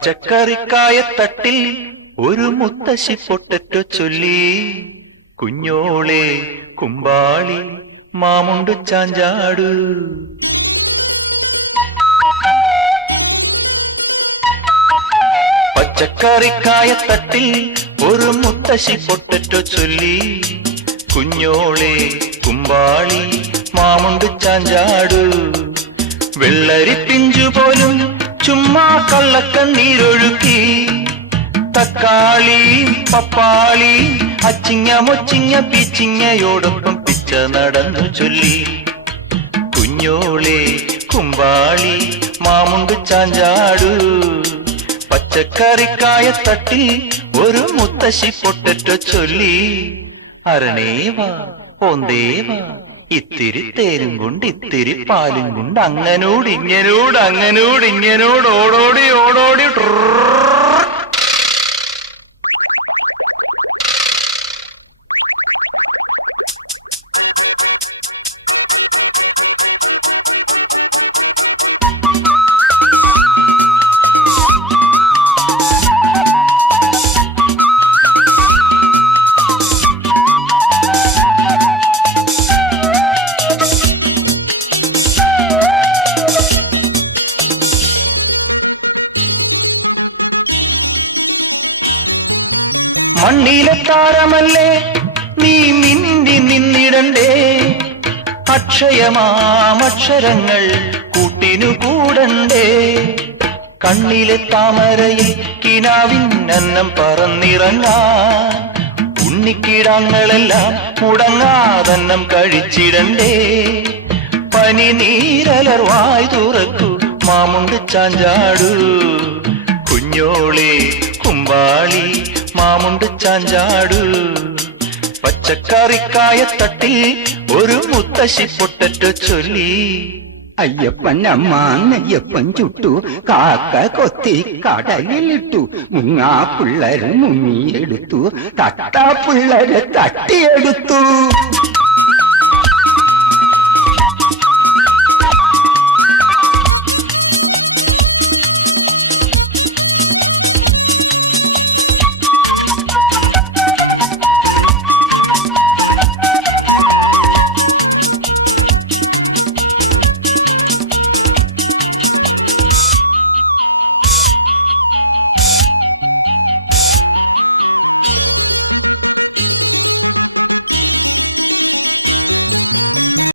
പച്ചക്കറിക്കായത്തട്ടിൽ ഒരു മുത്തശ്ശി പൊട്ടറ്റോ ചൊല്ലി, കുഞ്ഞോളെ കുമ്പാളി മാമുണ്ടു ചാഞ്ചാടു. പച്ചക്കറിക്കായത്തട്ടിൽ ഒരു മുത്തശ്ശി പൊട്ടറ്റോ ചൊല്ലി, കുഞ്ഞോളെ കുമ്പാളി മാമുണ്ടു ചാഞ്ചാടു. വെള്ളരി പിഞ്ചു പോലും ചുമ്മാ കള്ളക്കണ്ണീരൊഴുക്കി, തക്കാളി പപ്പാളി അച്ചിങ്ങ മൊച്ചിങ്ങ പീച്ചിങ്ങയോടൊപ്പം പിച്ച നടന്നു ചൊല്ലി, കുഞ്ഞോളെ കുമ്പാളി മാമുണ്ടു ചാഞ്ചാടു. പച്ചക്കറിക്കായത്തട്ടിൽ ഒരു മുത്തശ്ശി പൊട്ടറ്റോ ചൊല്ലി, അരണേവാ പോന്തേവാ ഇത്തിരി തേരും കൊണ്ട് ഇത്തിരി പാലും കൊണ്ട് അങ്ങനോട് ഇങ്ങനോട് അങ്ങനോട് ഇങ്ങനോട് ഓടോടി ഓടോടി. മണ്ണിലെ താരമല്ലേ നീ മിന്നി നിന്നിടണ്ടേ, അക്ഷയമാമക്ഷരങ്ങൾ കൂട്ടിനു കൂടണ്ടേ. കണ്ണിലെ താമരയിൽ കിനാവിന്നന്നം പറന്നിറങ്ങാൻ ഉണ്ണിക്കിടാങ്ങളെല്ലാം മുടങ്ങാതന്നം കഴിച്ചിടണ്ടേ. പനി നീരലർവായ് തുറക്കൂ മാമുണ്ട് ചാഞ്ചാടു, കുഞ്ഞോളെ കുമ്പാളി മാമുണ്ട് ചാഞ്ചാടു. പച്ചക്കറിക്കായത്തട്ടിൽ ഒരു മുത്തശ്ശി പൊട്ടറ്റോ ചൊല്ലി, അയ്യപ്പൻ അമ്മ നെയ്യപ്പൻ ചുട്ടു, കാക്ക കൊത്തി കടലിലിട്ടു, മുങ്ങാ പിള്ളേര് മുങ്ങിയെടുത്തു, തട്ടാ പിള്ളേരെ തട്ടിയെടുത്തു.